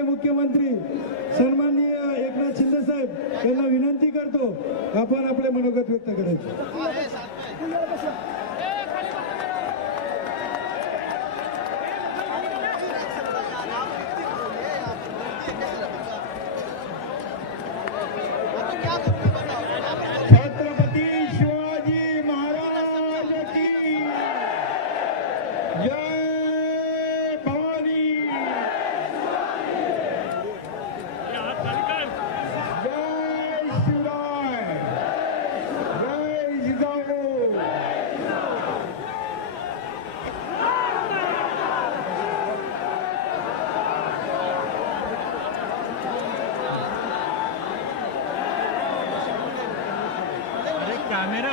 मुख्यमंत्री सन्माननीय एकनाथ शिंदे साहेब यांना विनंती करतो आपण आपले मनोगत व्यक्त करायचे। छत्रपती शिवाजी महाराज की जय। कॅमेरा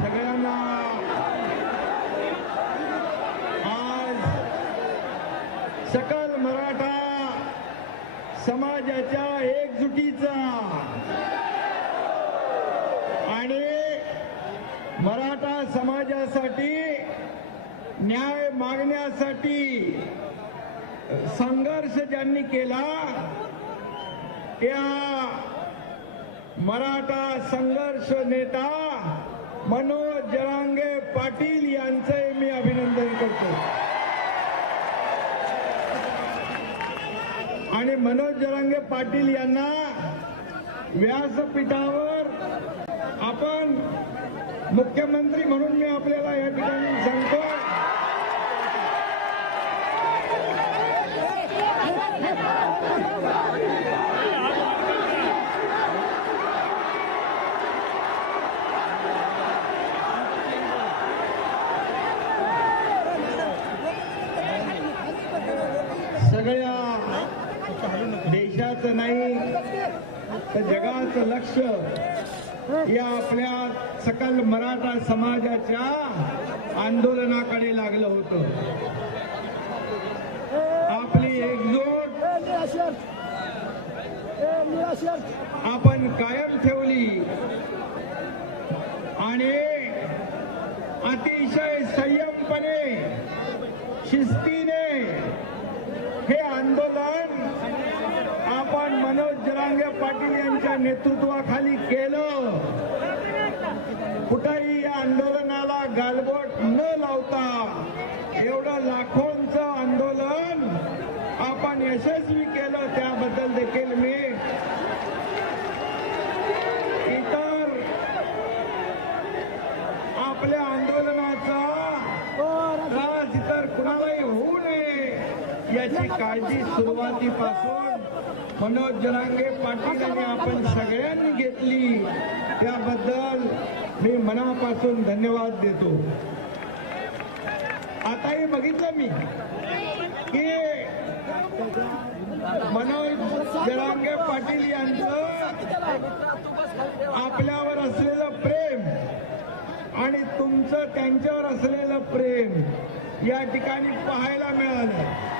सगळ्यांना आज सकल मराठा समाजाच्या एकजुटीचा आणि मराठा समाजासाठी न्याय मागण्यासाठी संघर्ष ज्यांनी केला त्या मराठा संघर्ष नेता मनोज जरांगे पाटील यांचे मी अभिनंदन करतो। आणि मनोज जरांगे पाटील यांना व्यासपीठावर आपण मुख्यमंत्री म्हणून मी आपल्याला या ठिकाणी सांगतो, सगळ्या देशाचं नाही तर जगाचं लक्ष या आपल्या सकल मराठा समाजाच्या आंदोलनाकडे लागलं होतं। आपली एकजूट आपण कायम ठेवली आणि अतिशय संयमपणे शिस्तीने हे आंदोलन आपण मनोज जरांगे पाटील यांच्या नेतृत्वाखाली केलं। कुठेही या आंदोलनाला गालबोट न लावता एवढं लाखोंचं आंदोलन आपण यशस्वी केलं, त्याबद्दल देखील मी इतर आपल्या आंदोलनाचा त्रास इतर कुणालाही होऊ नये याची काळजी सुरुवातीपासून मनोज जरांगे पाटील आणि आपण सगळ्यांनी घेतली, त्याबद्दल मी मनापासून धन्यवाद देतो। आताही बघितलं मी की मनोज जरांगे पाटील यांचं आपल्यावर असलेलं प्रेम आणि तुमचं त्यांच्यावर असलेलं प्रेम या ठिकाणी पाहायला मिळालं।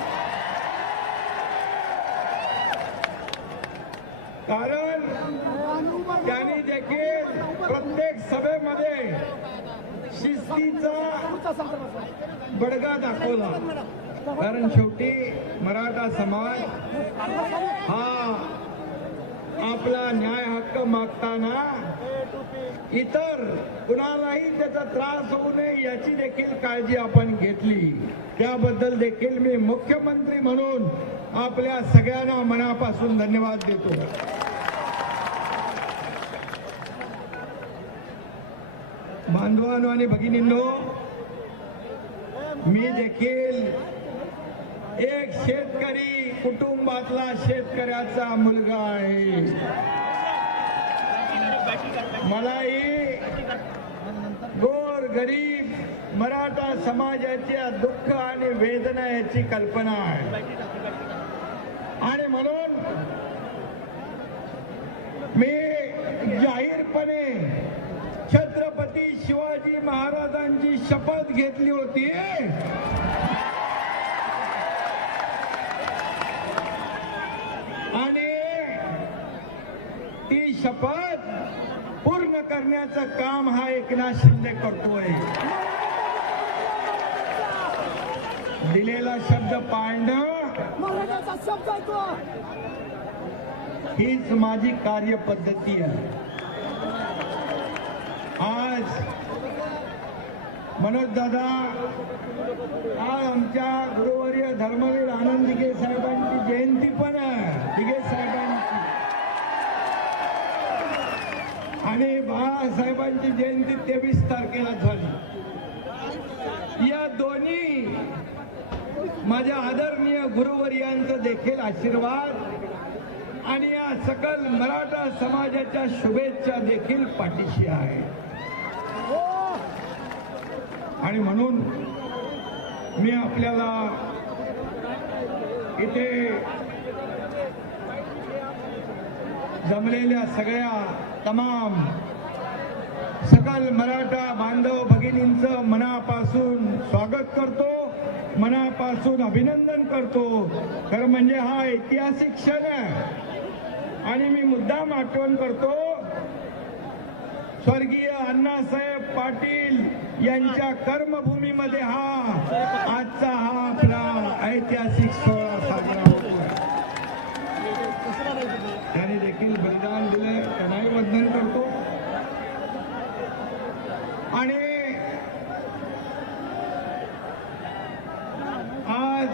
कारण त्यांनी देखील प्रत्येक सभेमध्ये शिस्तीचा बडगा दाखवला। कारण शेवटी मराठा समाज हा आपला न्याय हक्क मागताना इतर कुणालाही त्याचा त्रास होऊ नये याची देखील काळजी आपण घेतली, त्याबद्दल देखील मी मुख्यमंत्री म्हणून आपल्या सगळ्यांना मनापासून धन्यवाद देतो। बांधवांनो आणि भगिनींनो, मी देखील एक शेतकरी कुटुंबातला शेतकऱ्याचा मुलगा आहे। मलाही गोर गरीब मराठा समाजाच्या दुःख आणि वेदना याची कल्पना आहे आणि म्हणून मी जाहीरपणे छत्रपती शिवाजी महाराजांची शपथ घेतली होती आणि ती शपथ पूर्ण करण्याचं काम हा एकनाथ शिंदे करतोय. दिलेला शब्द पाळणं हीच माझी कार्यपद्धती आहे. आज मनोज दादा, आज आमच्या गुरुवर्य धर्मवीर आनंद दिघे साहेबांची जयंती पण आहे. दिघे साहेबांची आणि बाळासाहेबांची जयंती 23 तारखेला झाली. या दोन्ही माझ्या आदरणीय गुरुवर्यांचं देखील आशीर्वाद आणि या सकल मराठा समाजाच्या शुभेच्छा देखील पाठीशी आहे. आणि म्हणून मी आपल्याला इथे जमलेल्या सगळ्या तमाम सकल मराठा बांधव भगिनींचं मनापासून स्वागत करतो, मनापासून अभिनंदन करतो. खरं म्हणजे हा ऐतिहासिक क्षण आहे आणि मी मुद्दाम आठवण करतो स्वर्गीय अण्णासाहेब पाटील यांच्या कर्मभूमीमध्ये आजचा हा आपला ऐतिहासिक सोहळा साजरा होतो. त्यांनी देखील बलिदान दिले, त्यांनाही वंदन करतो. आणि आज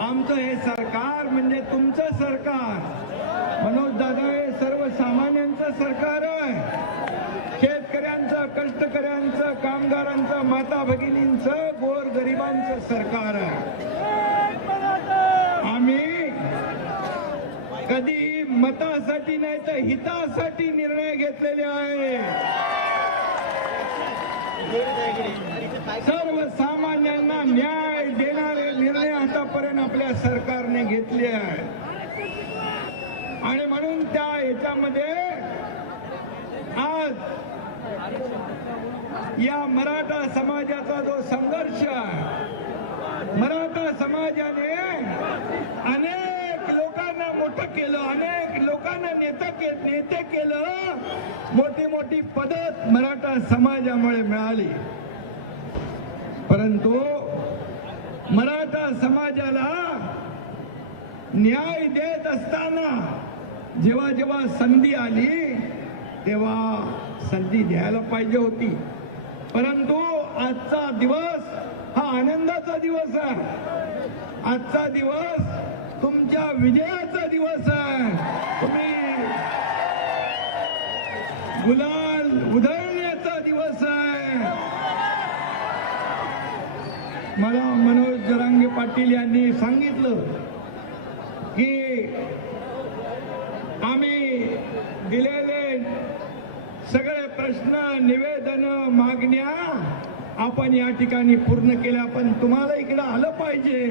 आमचं हे सरकार म्हणजे तुमचं सरकार, मनोज दादा, हे सर्वसामान्यांचं सरकार आहे. शेतकऱ्यांचं, कष्टकऱ्यांचं, कामगारांचं, माता भगिनींचं, गोरगरिबांचं सरकार आहे. आम्ही कधी मतासाठी नाही तर हितासाठी निर्णय घेतलेले आहे. सर्वसामान्यांना न्याय देणारे निर्णय आतापर्यंत आपल्या सरकारने घेतले आहे. आणि म्हणून त्या याच्यामध्ये आज या मराठा समाजाचा जो संघर्ष आहे, मराठा समाजाने अनेक लोकांना मोठं केलं, अनेक लोकांना नेते केलं, मोठी मोठी पदं मराठा समाजामुळे मिळाली. परंतु मराठा समाजाला न्याय देत असताना जेव्हा जेव्हा संधी आली तेव्हा संधी द्यायला पाहिजे होती. परंतु आजचा दिवस हा आनंदाचा दिवस आहे. आजचा दिवस तुमच्या विजयाचा दिवस आहे. तुम्ही गुलाल उधळण्याचा दिवस आहे. मला मनोज जरांगे पाटील यांनी सांगितलं की आम्ही दिलेले सगळे प्रश्न, निवेदन, मागण्या आपण या ठिकाणी पूर्ण केल्या, पण तुम्हाला इकडे आलं पाहिजे.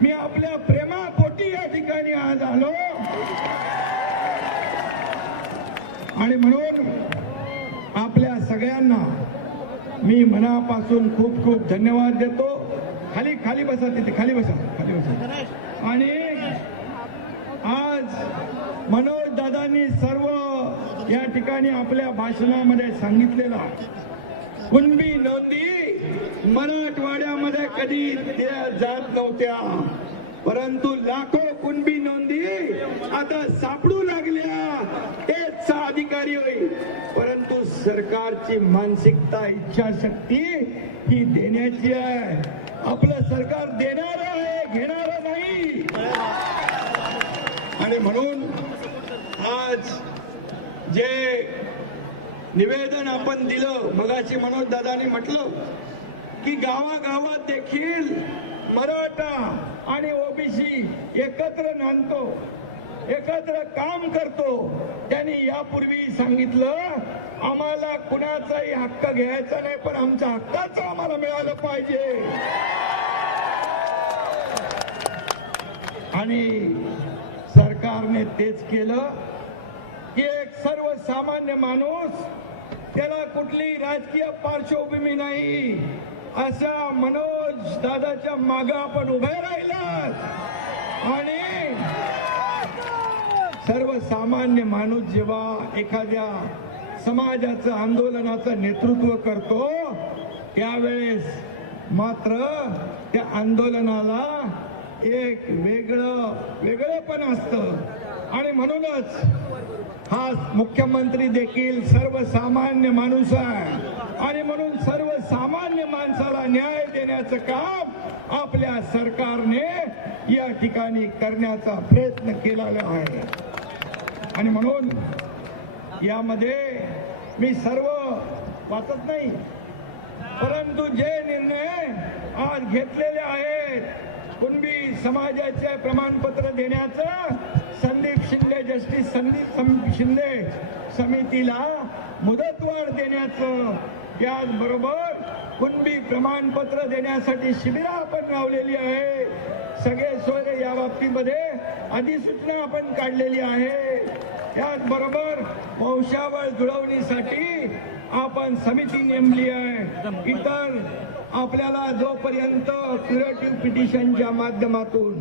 मी आपल्या प्रेमापोटी या ठिकाणी आज आलो आणि म्हणून आपल्या सगळ्यांना मी मनापासून खूप खूप धन्यवाद देतो. खाली खाली बसा, तिथे खाली बसा, खाली बसा. आणि आज मनोज दादांनी सर्व या ठिकाणी आपल्या भाषणामध्ये सांगितलेला कुणबी नोंदी मराठवाड्यामध्ये कधी जात नव्हत्या, परंतु लाखो कुणबी नोंदी आता सापडू लागल्या. तेच अधिकारी होईल, परंतु सरकारची मानसिकता, इच्छाशक्ती ही देण्याची आहे. आपलं सरकार देणार आहे, घेणार नाही. आणि म्हणून आज जे निवेदन आपण दिलं, मगाशी मनोज दादांनी म्हटलं की गावागावात देखील मराठा आणि ओबीसी एकत्र नांदतो, एकत्र काम करतो. त्यांनी यापूर्वी सांगितलं आम्हाला कुणाचाही हक्क घ्यायचा नाही, पण आमच्या हक्काचं आम्हाला मिळालं पाहिजे. आणि सरकारने तेच केलं की एक सर्वसामान्य माणूस, त्याला कुठली राजकीय पार्श्वभूमी नाही, अशा मनोज दादाच्या मागे आपण उभे राहिलात आणि सर्वसामान्य माणूस जेव्हा एखाद्या समाजाचं आंदोलनाचं नेतृत्व करतो त्यावेळेस मात्र त्या आंदोलनाला एक वेगळेपण असतं आणि म्हणूनच हा मुख्यमंत्री देखील सर्वसामान्य माणूस आहे आणि म्हणून सर्वसामान्य माणसाला न्याय देण्याचं काम आपल्या सरकारने या ठिकाणी करण्याचा प्रयत्न केलेला आहे आणि म्हणून यामध्ये मी सर्व वाचत नाही, परंतु जे निर्णय आज घेतलेले आहेत कुणबी समाजाचे प्रमाणपत्र देण्याचं जस्टिस संदीप शिंदे समितीला मुदतवाढ देण्याचं, त्याचबरोबर कुणबी प्रमाणपत्र देण्यासाठी शिबिरं आपण लावलेली आहे, सगळे सोयरे या बाबतीमध्ये अधिसूचना आपण काढलेली आहे, त्याचबरोबर वंशावळ जुळवणीसाठी आपण समिती नेमली आहे, इतर आपल्याला जोपर्यंत क्युरेटिव्ह पिटिशनच्या माध्यमातून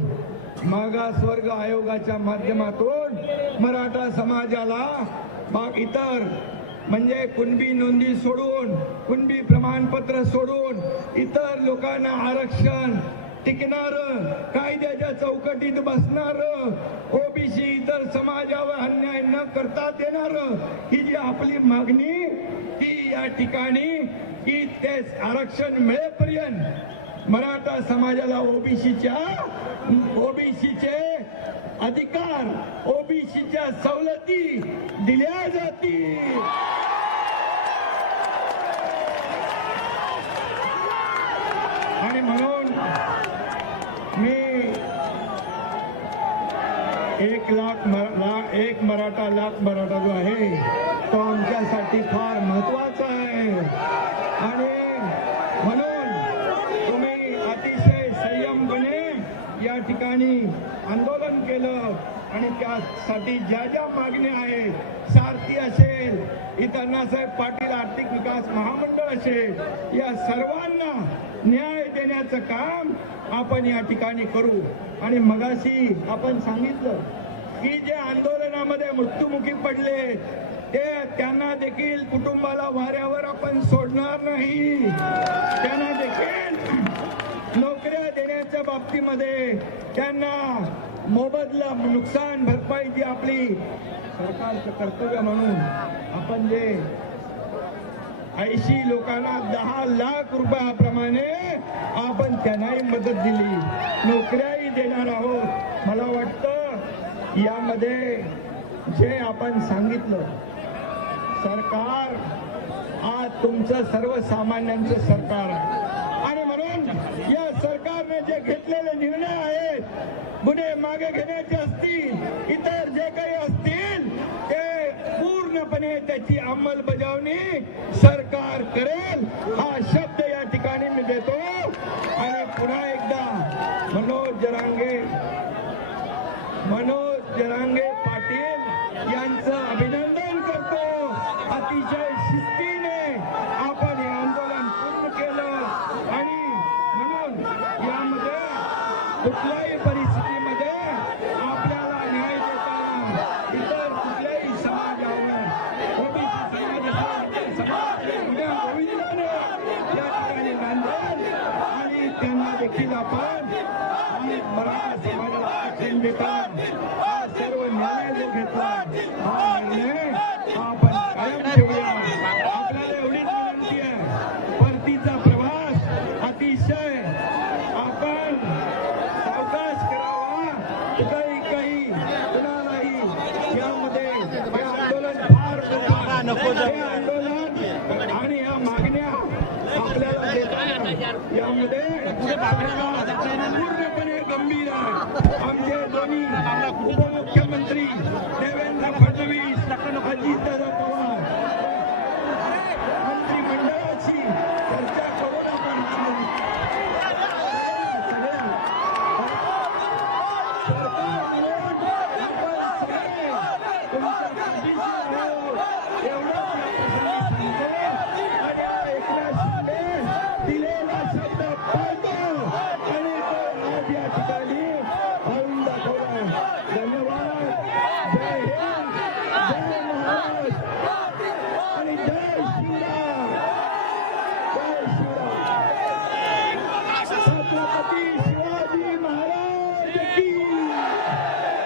मागासवर्ग आयोगाच्या माध्यमातून मराठा समाजाला इतर म्हणजे कुणबी नोंदी सोडून कुणबी प्रमाणपत्र सोडून इतर लोकांना आरक्षण टिकणार, कायद्याच्या चौकटीत बसणार, ओबीसी इतर समाजावर अन्याय न करता देणार ही जी आपली मागणी ती या ठिकाणी की ते आरक्षण मिळेपर्यंत मराठा समाजाला ओबीसीचे अधिकार ओबीसीच्या सवलती दिल्या जातील आणि म्हणून मी 1 मराठा लाख मराठा जो आहे तो आमच्यासाठी फार महत्वाचा आहे आणि म्हणून तुम्ही अतिशय संयमपणे या ठिकाणी आंदोलन केलं आणि त्यासाठी ज्या ज्या मागण्या आहेत, सारथी असेल, इतर अण्णासाहेब पाटील आर्थिक विकास महामंडळ असेल, या सर्वांना न्याय देण्याचं काम आपण या ठिकाणी करू आणि मगाशी आपण सांगितलं की जे आंदोलनामध्ये मृत्युमुखी पडले त्यांना देखील कुटुंबाला वाऱ्यावर आपण सोडणार नाही, त्यांना देखील नोकऱ्या देण्याच्या बाबतीमध्ये त्यांना मोबदला नुकसान भरपाई जी आपली सरकारचं कर्तव्य म्हणून आपण जे 80 लोकांना 10 लाख रुपयाप्रमाणे आपण त्यांनाही मदत दिली, नोकऱ्याही देणार आहोत. मला वाटतं यामध्ये जे आपण सांगितलं सरकार आज तुमचं सर्वसामान्यांचं सरकार आहे आणि म्हणून या सरकारने जे घेतलेले निर्णय आहेत, गुन्हे मागे घेण्याचे असतील, इतर जे काही असतील ते पूर्णपणे त्याची अंमलबजावणी सरकार करेल हा शब्द या ठिकाणी मी देतो आणि पुन्हा एकदा मनोज जरांगे पाटील यांचं अभिनंदन करतो. अतिशय शिस्तीने आपण हे आंदोलन पूर्ण केलं आणि म्हणून यामध्ये कुठल्याही परिस्थितीमध्ये आपल्याला न्याय देताना इतर कुठल्याही समाजावर ओबीसी समाजाने या ठिकाणी बांधेल आणि त्यांना देखील आपण मराठा समाजाला आरक्षण देताना हा सर्व निर्णय जो घेतला हा निर्णय आपण कायम ठेवूया. आपल्याला एवढीच विनंती आहे, परतीचा प्रवास अतिशय आपण सावकाश करावा, काही कुणालाही यामध्ये हे आंदोलन फार हे आंदोलन आणि या मागण्या आपल्याला देताना यामध्ये पूर्णपणे गंभीर आहे. आमचे दोन्ही उपमुख्यमंत्री देवेंद्र फडणवीस, अजितदादा